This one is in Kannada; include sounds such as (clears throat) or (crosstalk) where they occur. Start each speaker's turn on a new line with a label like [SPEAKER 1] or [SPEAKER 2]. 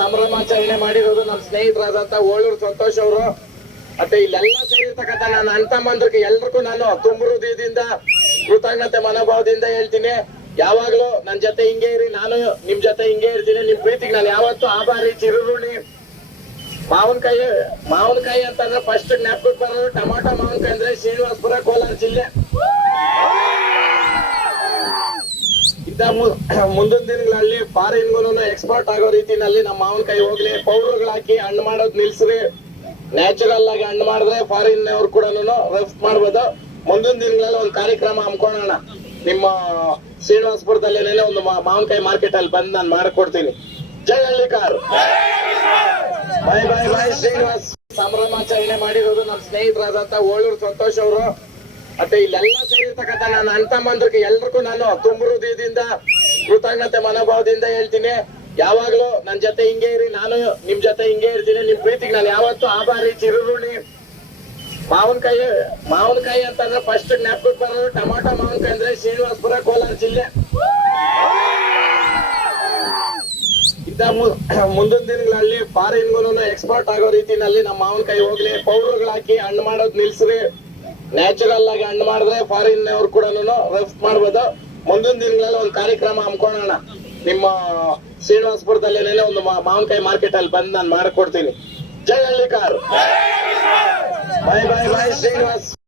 [SPEAKER 1] ಸಂಭ್ರಮಾಚರಣೆ ಮಾಡಿರೋದು ನಮ್ಮ ಸ್ನೇಹಿತರಾದಂತ ಓಳೂರು ಸಂತೋಷ್ ಅವರು. ಮತ್ತೆ ಇಲ್ಲೆಲ್ಲ ಸೇರಿರ್ತಕ್ಕಂಥ ನನ್ನ ಅಣ್ಣ ತಮ್ಮಂದ್ರಿಗೆ ಎಲ್ರಿಗೂ ನಾನು ತುಂಬ ಹೃದಯದಿಂದ ಕೃತಜ್ಞತೆ ಮನೋಭಾವದಿಂದ ಹೇಳ್ತೀನಿ. ಯಾವಾಗ್ಲೂ ನನ್ ಜೊತೆ ಹಿಂಗೆ ಇರಿ, ನಾನು ನಿಮ್ ಜೊತೆ ಹಿಂಗೆ ಇರ್ತೀನಿ. ನಿಮ್ ಪ್ರೀತಿಗೆ ನಾನು ಯಾವತ್ತೂ ಆಭಾರಿ ಚಿರುರುಣಿ ಮಾವಿನಕಾಯಿ ಮಾವಿನಕಾಯಿ ಅಂತಂದ್ರೆ ಫಸ್ಟ್ ಜ್ಞಾಪಕಕ್ಕೆ ಬರೋದು ಟೊಮಾಟೊ ಮಾವಿನಕಾಯಿ ಅಂದ್ರೆ ಶ್ರೀನಿವಾಸಪುರ ಕೋಲಾರ ಜಿಲ್ಲೆ. (clears throat) ಮುಂದಿನ ದಿನಗಳಲ್ಲಿ ಫಾರಿನ್ಗೂ ಎಕ್ಸ್ಪೋರ್ಟ್ ಆಗೋ ರೀತಿನಲ್ಲಿ ನಮ್ಮ ಮಾವಿನಕಾಯಿ ಹೋಗ್ಲಿ, ಪೌಡರ್ಗಳು ಹಾಕಿ ಹಣ್ಣು ಮಾಡೋದ್ ನಿಲ್ಸ್ರಿ. ನ್ಯಾಚುರಲ್ ಆಗಿ ಹಣ್ಣು ಮಾಡಿದ್ರೆ ಫಾರಿನ್ ಅವ್ರು ಕೂಡ ರಫ್ ಮಾಡ್ಬೋದು. ಮುಂದಿನ ದಿನಗಳಲ್ಲಿ ಒಂದು ಕಾರ್ಯಕ್ರಮ ಹಮ್ಕೊಳ್ಳೋಣ. ನಿಮ್ಮ ಶ್ರೀನಿವಾಸಪುರದಲ್ಲಿ ಒಂದು ಮಾವಿನಕಾಯಿ ಮಾರ್ಕೆಟ್ ಅಲ್ಲಿ ಬಂದು ನಾನು ಮಾಡಿಕೊಡ್ತೀನಿ. ಜೈ ಹಳ್ಳಿಕಾರ್. ಬಾಯ್ ಬಾಯ್ ಬಾಯ್ ಶ್ರೀನಿವಾಸ್. ಸಂಭ್ರಮಾಚರಣೆ ಮಾಡಿರೋದು ನಮ್ಮ ಸ್ನೇಹಿತರಾದಂತ ಓಳೂರು ಸಂತೋಷ್ ಅವರು. ಮತ್ತೆ ಇಲ್ಲೆಲ್ಲ ಸೇರಿರ್ತಕ್ಕಂಥ ನನ್ನ ಅಣ್ಣ ತಮ್ಮಂದ್ರಿಗೆ ಎಲ್ರಿಗೂ ನಾನು ತುಂಬ ಹೃದಯದಿಂದ, ಕೃತಜ್ಞತೆ ಮನೋಭಾವದಿಂದ ಹೇಳ್ತೀನಿ. ಯಾವಾಗ್ಲೂ ನನ್ ಜೊತೆ ಹಿಂಗೆ ಇರಿ, ನಾನು ನಿಮ್ ಜೊತೆ ಹಿಂಗೆ ಇರ್ತೀನಿ. ನಿಮ್ ಪ್ರೀತಿಗೆ ನಾನು ಯಾವತ್ತೂ ಆಭಾರಿ ಚಿರುರುಣಿ ಮಾವಿನಕಾಯಿ ಮಾವಿನಕಾಯಿ ಅಂತಂದ್ರೆ ಫಸ್ಟ್ ಜ್ಞಾಪಕಕ್ಕೆ ಬರೋದು ಟೊಮಾಟೊ ಮಾವಿನಕಾಯಿ ಅಂದ್ರೆ ಶ್ರೀನಿವಾಸಪುರ ಕೋಲಾರ ಜಿಲ್ಲೆ. ಮು- ಮುಂದಿನ ದಿನಗಳಲ್ಲಿ ಫಾರಿನ್ಗೂ ಎಕ್ಸ್ಪೋರ್ಟ್ ಆಗೋ ರೀತಿನಲ್ಲಿ ನಮ್ಮ ಮಾವಿನಕಾಯಿ ಹೋಗ್ಲಿ, ಪೌಡರ್ಗಳು ಹಾಕಿ ಹಣ್ಣು ಮಾಡೋದ್ ನಿಲ್ಸ್ರಿ. ನ್ಯಾಚುರಲ್ ಆಗಿ ಹಣ್ಣು ಮಾಡಿದ್ರೆ ಫಾರಿನ್ ಅವ್ರು ಕೂಡ ರಫ್ ಮಾಡ್ಬೋದು. ಮುಂದಿನ ದಿನಗಳಲ್ಲಿ ಒಂದು ಕಾರ್ಯಕ್ರಮ ಹಮ್ಕೊಳ್ಳೋಣ. ನಿಮ್ಮ ಶ್ರೀನಿವಾಸಪುರದಲ್ಲಿ ಒಂದು ಮಾವಿನಕಾಯಿ ಮಾರ್ಕೆಟ್ ಅಲ್ಲಿ ಬಂದು ನಾನು ಮಾಡಿಕೊಡ್ತೀನಿ. ಜೈ ಹಳ್ಳಿಕಾರ್. ಬಾಯ್ ಬಾಯ್ ಬಾಯ್ ಶ್ರೀನಿವಾಸ್.